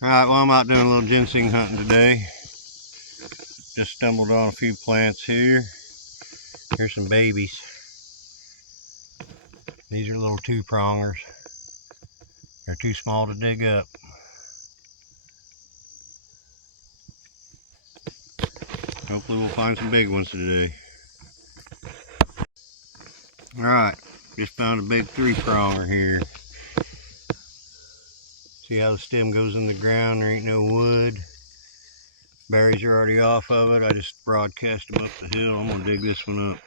Alright, well I'm out doing a little ginseng hunting today. Just stumbled on a few plants here. Here's some babies. These are little two-prongers. They're too small to dig up. Hopefully we'll find some big ones today. Alright, just found a big three-pronger here. See how the stem goes in the ground? There ain't no wood. Berries are already off of it. I just broadcast them up the hill. I'm gonna dig this one up.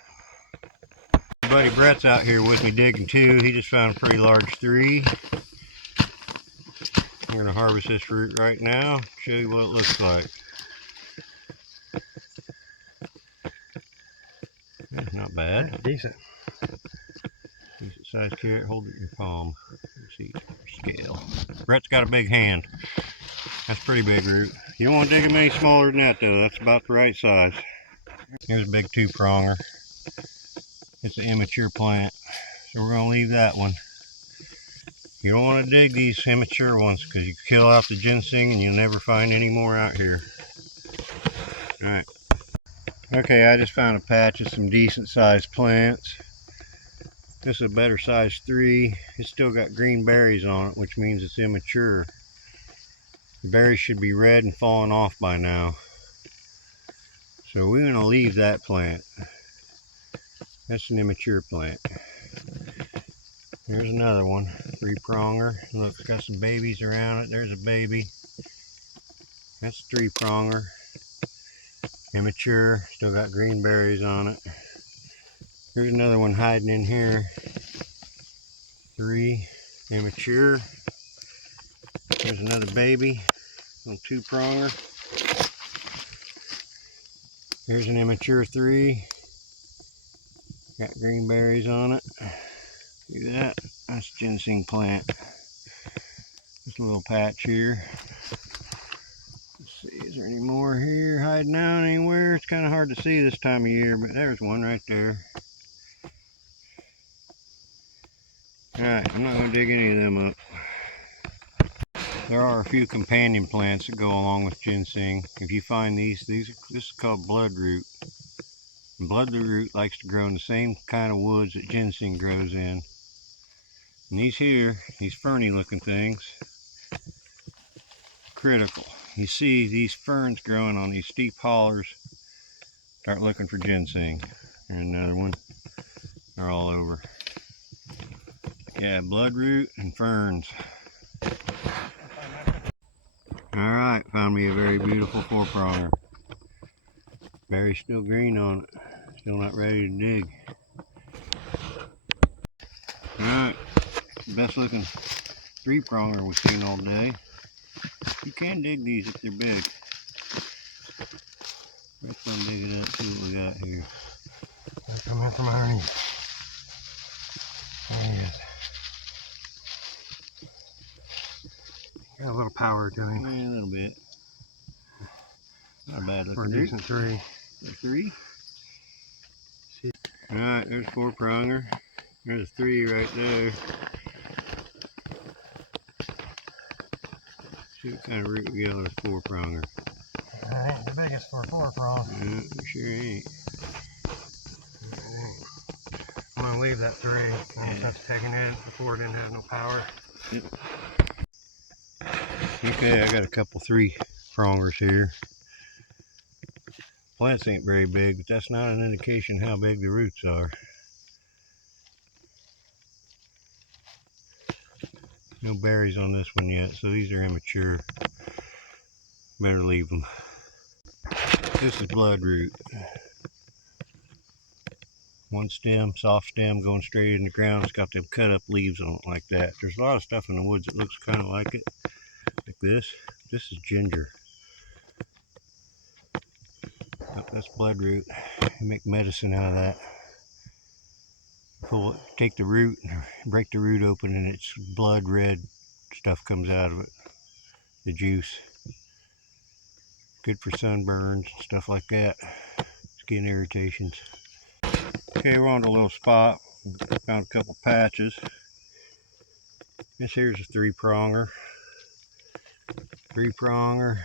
My buddy Brett's out here with me digging too. He just found a pretty large three. I'm gonna harvest this root right now, show you what it looks like. Not bad. Yeah, decent. Decent sized carrot. Hold it in your palm. Let's see, scale. Brett's got a big hand. That's pretty big root. You don't want to dig them any smaller than that though. That's about the right size. Here's a big two-pronger. It's an immature plant, so we're gonna leave that one. You don't want to dig these immature ones because you kill out the ginseng and you'll never find any more out here. Alright. Okay, I just found a patch of some decent sized plants. This is a better size 3. It's still got green berries on it, which means it's immature. The berries should be red and falling off by now. So we're going to leave that plant. That's an immature plant. Here's another one, 3-pronger. Look, it's got some babies around it. There's a baby. That's a 3-pronger. Immature, still got green berries on it. Here's another one hiding in here. 3, immature. Here's another baby, little 2-pronger. Here's an immature 3. Got green berries on it. See that? That's a ginseng plant. Just a little patch here. Let's see, is there any more here hiding out anywhere? It's kind of hard to see this time of year, but there's one right there. Alright, I'm not going to dig any of them up. There are a few companion plants that go along with ginseng. If you find this is called bloodroot. And bloodroot likes to grow in the same kind of woods that ginseng grows in. And these here, these ferny looking things, critical. You see these ferns growing on these steep hollers, start looking for ginseng. Here's another one. They're all over. Yeah, bloodroot and ferns. Alright, found me a very beautiful 4-pronger. Berry's still green on it. Still not ready to dig. Alright, best looking 3-pronger we've seen all day. You can dig these if they're big. Let's go dig it up, see what we got here. They're coming from underneath. There he is. Got a little power to him. Yeah, a little bit. Not a bad looking. For a decent 3. 3? Alright, there's 4-pronger. There's 3 right there. See what kind of root we got on this 4-pronger. That ain't the biggest for a 4-prong. Yeah, it sure ain't. I'm going to leave that 3. Almost have to take it in before it didn't have no power. Yep. Okay, I got a couple 3-prongers here. Plants ain't very big, but that's not an indication how big the roots are. No berries on this one yet, so these are immature. Better leave them. This is bloodroot. One stem, soft stem going straight in the ground. It's got them cut up leaves on it like that. There's a lot of stuff in the woods that looks kind of like it. Like this. This is ginger. Oh, that's bloodroot. You make medicine out of that. Pull it, take the root, break the root open, and it's blood red stuff comes out of it. The juice. Good for sunburns and stuff like that. Skin irritations. Okay, we're on to a little spot. Found a couple patches. This here's a 3-pronger. 3-pronger,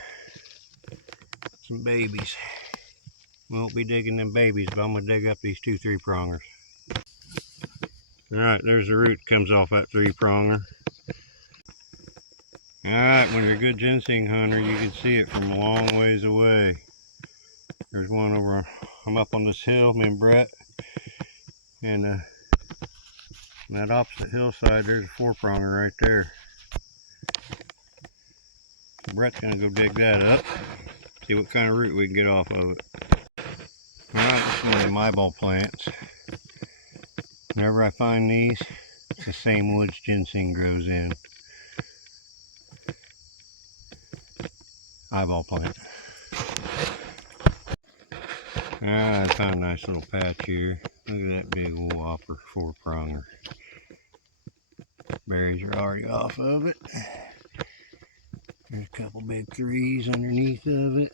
some babies. We won't be digging them babies, but I'm gonna dig up these 2 3-prongers. All right, there's the root that comes off that 3-pronger. All right, when you're a good ginseng hunter, you can see it from a long ways away. There's one over, I'm up on this hill, me and Brett, and on that opposite hillside, there's a 4-pronger right there. So Brett's gonna go dig that up, see what kind of root we can get off of it. All right, this is one of them eyeball plants. Whenever I find these, it's the same woods ginseng grows in. Eyeball plant. Ah, I found a nice little patch here. Look at that big whopper 4-pronger. Berries are already off of it. There's a couple big 3s underneath of it.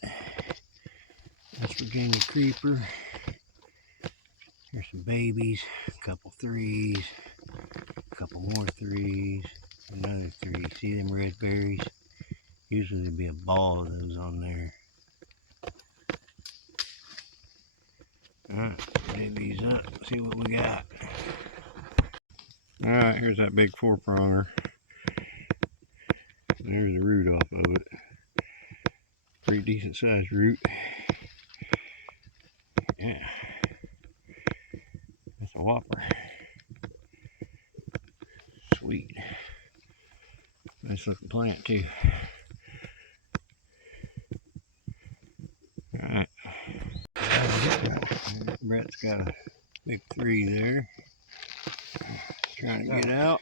That's Virginia creeper. There's some babies, a couple 3s, a couple more 3s, another 3. See them red berries? Usually there'd be a ball of those on there. Alright, dig these up, see what we got. Alright, here's that big 4-pronger. There's the root off of it. Pretty decent sized root. Yeah. That's a whopper. Sweet. Nice looking plant too. Alright. Brett's got a big 3 there. Trying to get out.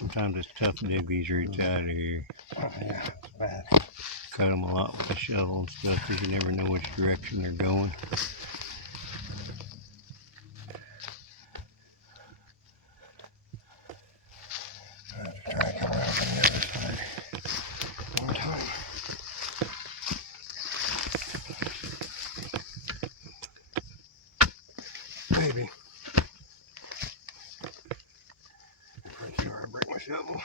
Sometimes it's tough to dig these roots out of here. Oh yeah, it's bad. Cut them a lot with a shovel and stuff because you never know which direction they're going. I'll try to come around on the other side one time. Maybe. I'm pretty sure I break my shovel.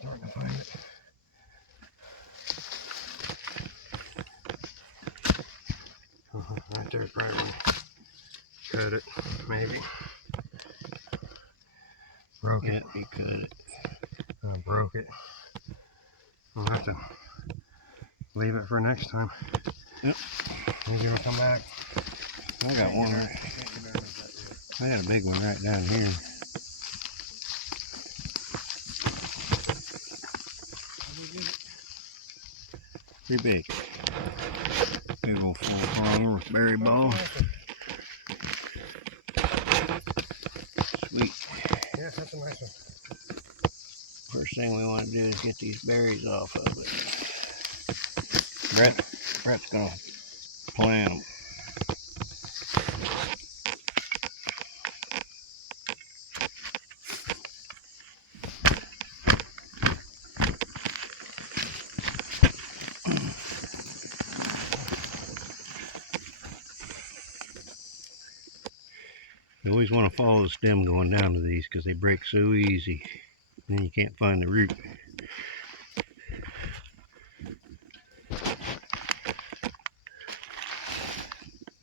Starting to find it. Right there's probably one. Cut it, maybe. Broke it. Yep, you cut it. I broke it. I'll have to leave it for next time. Yep. Maybe it'll come back. I got one right. I got a big one right down here. Pretty big. Big old 4-pronger with berry ball. Sweet. Yeah, that's a nice one. First thing we want to do is get these berries off of it. Brett's gonna plant them. You always want to follow the stem going down to these because they break so easy. And then you can't find the root.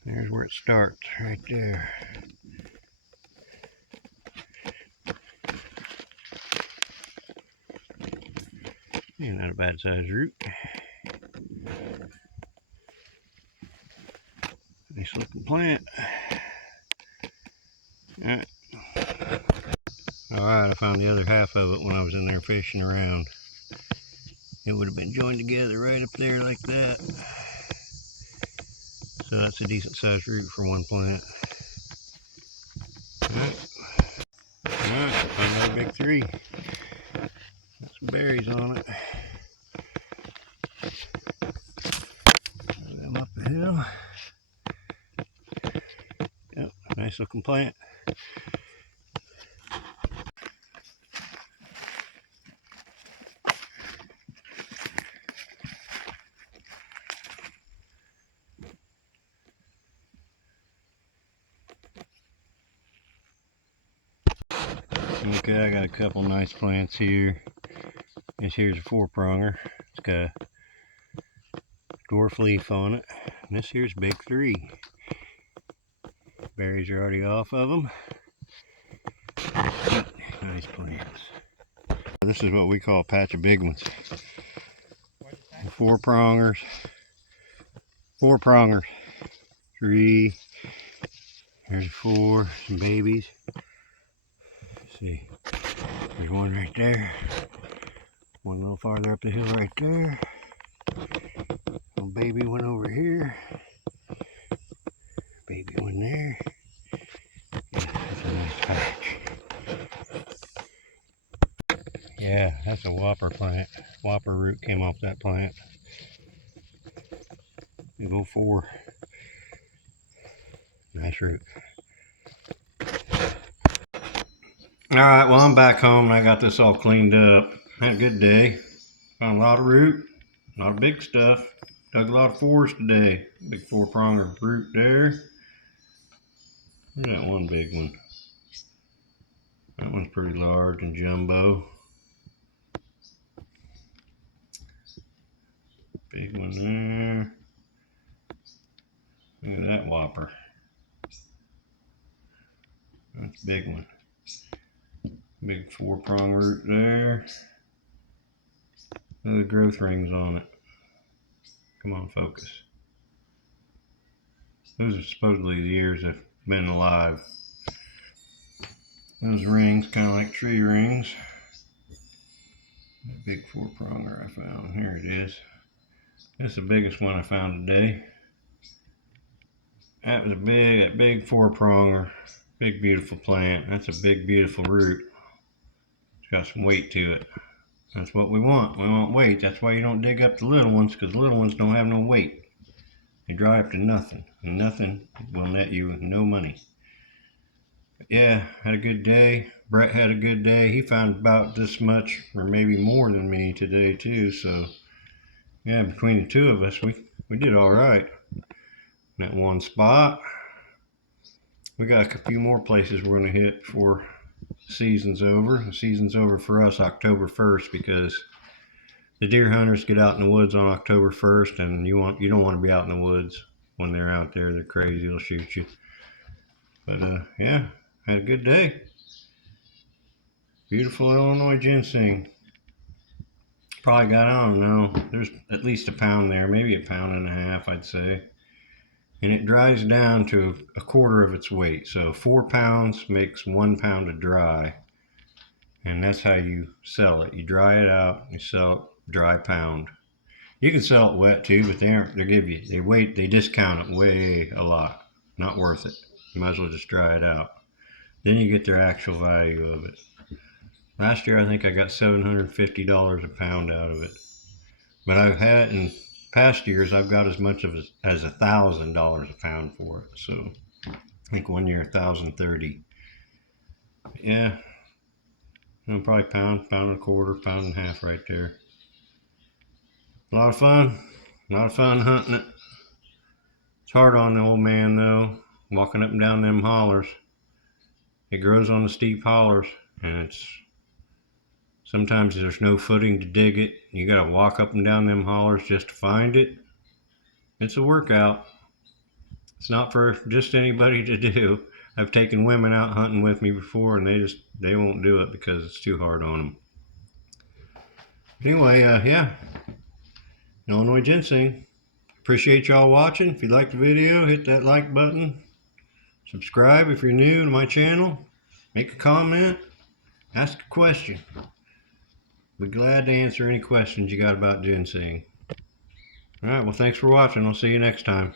There's where it starts, right there. Ain't not a bad sized root. Nice looking plant. Alright, I found the other half of it when I was in there fishing around. It would have been joined together right up there like that. So that's a decent sized root for one plant. Alright, found another big 3. Got some berries on it. Put them up the hill. Yep, nice looking plant. Okay, I got a couple nice plants here. This here's a four-pronger. It's got a dwarf leaf on it. And this here's big three. Berries are already off of them. Nice plants. This is what we call a patch of big ones. Four-prongers. Four-prongers. Three. There's four. Some babies. Let's see. There's one right there. One a little farther up the hill right there. Little baby one over here. Baby one there. Yeah, that's a nice patch. Yeah, that's a whopper plant. Whopper root came off that plant. Big old four. Nice root. Alright, well I'm back home and I got this all cleaned up. Had a good day. Found a lot of root. A lot of big stuff. Dug a lot of fours today. Big four-pronger root there. Look at that one big one. That one's pretty large and jumbo. Big one there. Look at that whopper. That's a big one. Big four-prong root there. Look at the growth rings on it. Come on, focus. Those are supposedly the years they've been alive. Those rings, kind of like tree rings. That big four-pronger I found. Here it is. This is the biggest one I found today. That was that big four-pronger. Big beautiful plant. That's a big beautiful root. It's got some weight to it. That's what we want. We want weight. That's why you don't dig up the little ones, because the little ones don't have no weight. They dry up to nothing, and nothing will net you no money. But yeah, had a good day. Brett had a good day. He found about this much, or maybe more than me today too. So yeah, between the two of us, we did all right. That one spot. We got a few more places we're gonna hit before the season's over. The season's over for us October 1st because the deer hunters get out in the woods on October 1st, and you don't want to be out in the woods when they're out there. They're crazy. They'll shoot you. But yeah, had a good day. Beautiful Illinois ginseng. Probably got, I don't know, there's at least a pound there, maybe a pound and a half, I'd say. And it dries down to a quarter of its weight. So 4 pounds makes 1 pound of dry. And that's how you sell it. You dry it out, you sell it dry pound. You can sell it wet too, but they discount it way a lot. Not worth it. You might as well just dry it out. Then you get their actual value of it. Last year I think I got $750 a pound out of it. But I've had in past years I've got as much as $1,000 a pound for it. So I think one year $1,030. Yeah. Probably pound and a quarter, pound and a half right there. A lot of fun hunting it. It's hard on the old man though, walking up and down them hollers. It grows on the steep hollers, and sometimes there's no footing to dig it. You gotta walk up and down them hollers just to find it. It's a workout. It's not for just anybody to do. I've taken women out hunting with me before, and they won't do it because it's too hard on them. Anyway, yeah, Illinois ginseng. Appreciate y'all watching. If you liked the video, hit that like button. Subscribe if you're new to my channel. Make a comment. Ask a question. Be glad to answer any questions you got about ginseng. Alright, well thanks for watching. I'll see you next time.